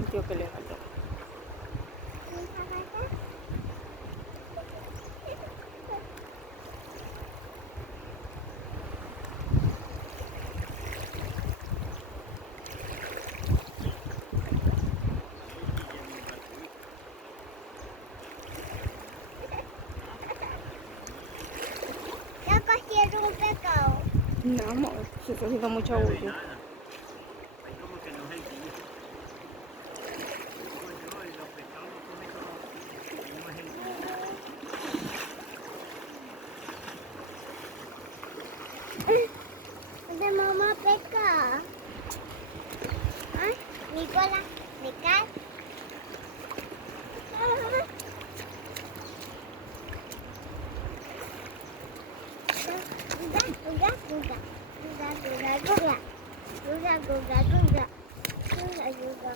sintió que le faltó. Ya cogieron un pescado. No, amor, se está haciendo mucho bullo. De mamá pesca. ¿Ah? Nicolás, ¿me cae?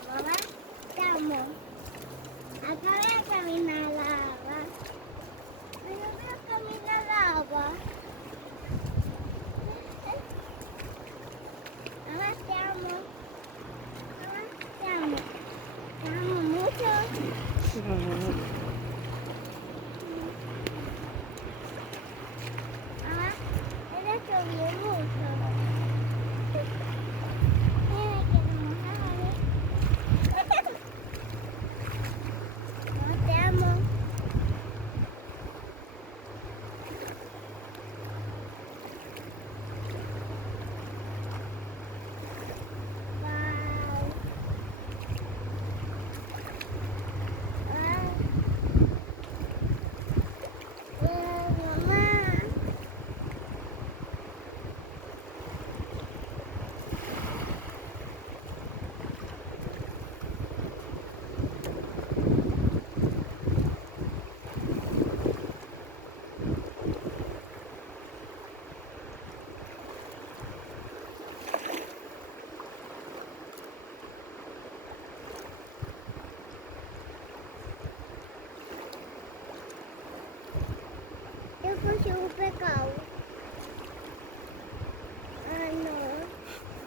Mamá, te amo. Acabé de caminar al agua. Pero voy a caminar al agua. Mamá, te amo. Mamá, te amo. Te amo mucho. Mamá, eres bien mucho. Me quiero mojar a mí. Mamá, te amo. Bye. Mamá. Yo cogí un pescado. Ah, no.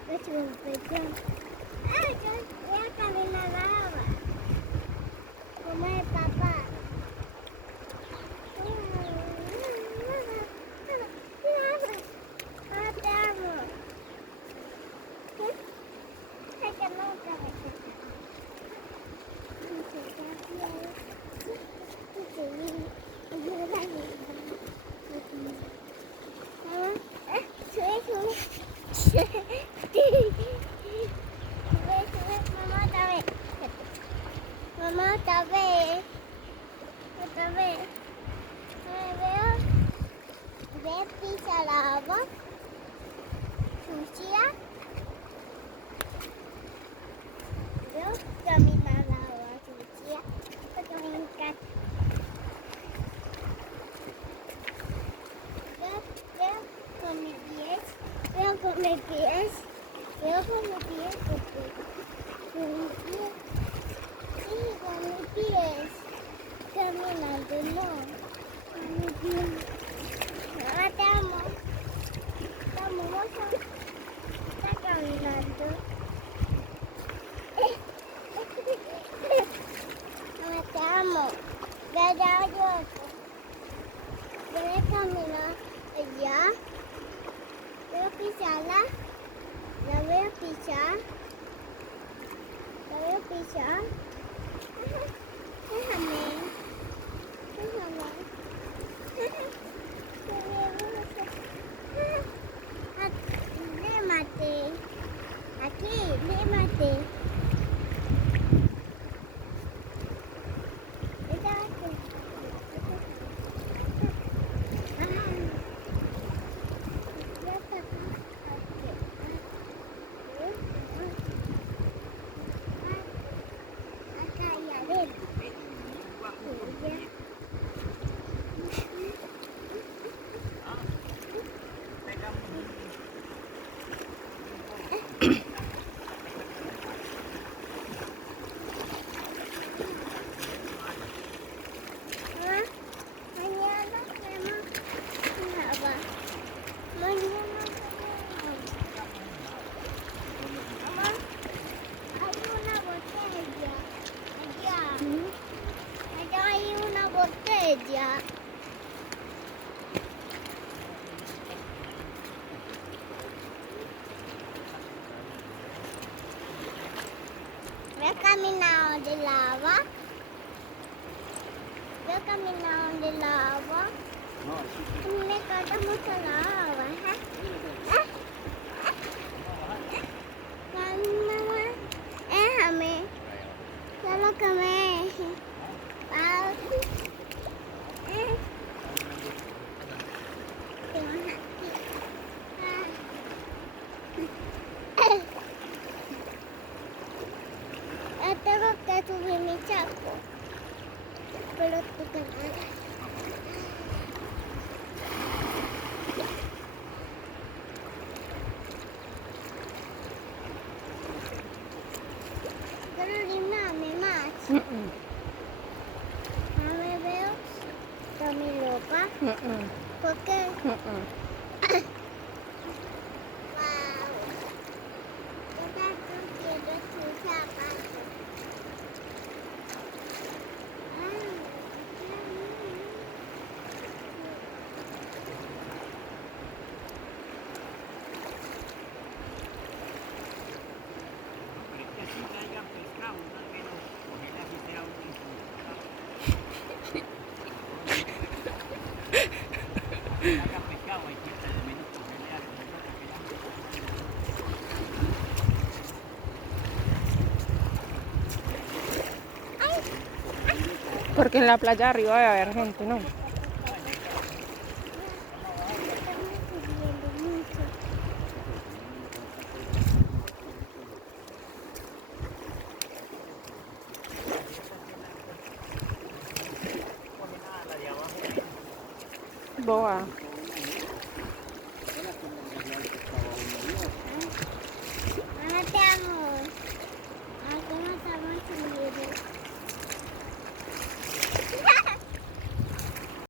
Cogí un pescado. Ah, yo voy a caminar al agua. Como el papá. Ah, te amo. Es que nunca me queda. Mamá, otra vez. Otra vez. Veo pisar la agua. Sucia. Veo caminar la agua sucia. Porque me encanta. Veo con mis pies. Veo con mis pies. Veo con mis pies. Con mis pies. Sí, con mis pies. Caminando, no. Con mis pies. Mamá, te amo. Te amo mucho. Está caminando. Mamá, te amo. Ya, yo. Voy a caminar allá. Voy a pisarla. La voy a pisar. La voy a pisar. Déjame. Déjame. Lémate. Aquí, lémate. Mamá, hay una botella. ella. Veo caminado de lava. Veo caminado de lava. Me encanta mucho lava. Mamá, déjame. Solo que me deje. Papi. Te vas aquí. Tengo que subir mi chaco. Pero tú que nada. Pero dime más. No me veo. Estoy muy loca. ¿Por qué? Wow. Yo también quiero tus zapatos. Porque en la playa arriba debe haber gente, ¿no? Estamos subiendo mucho. Boa.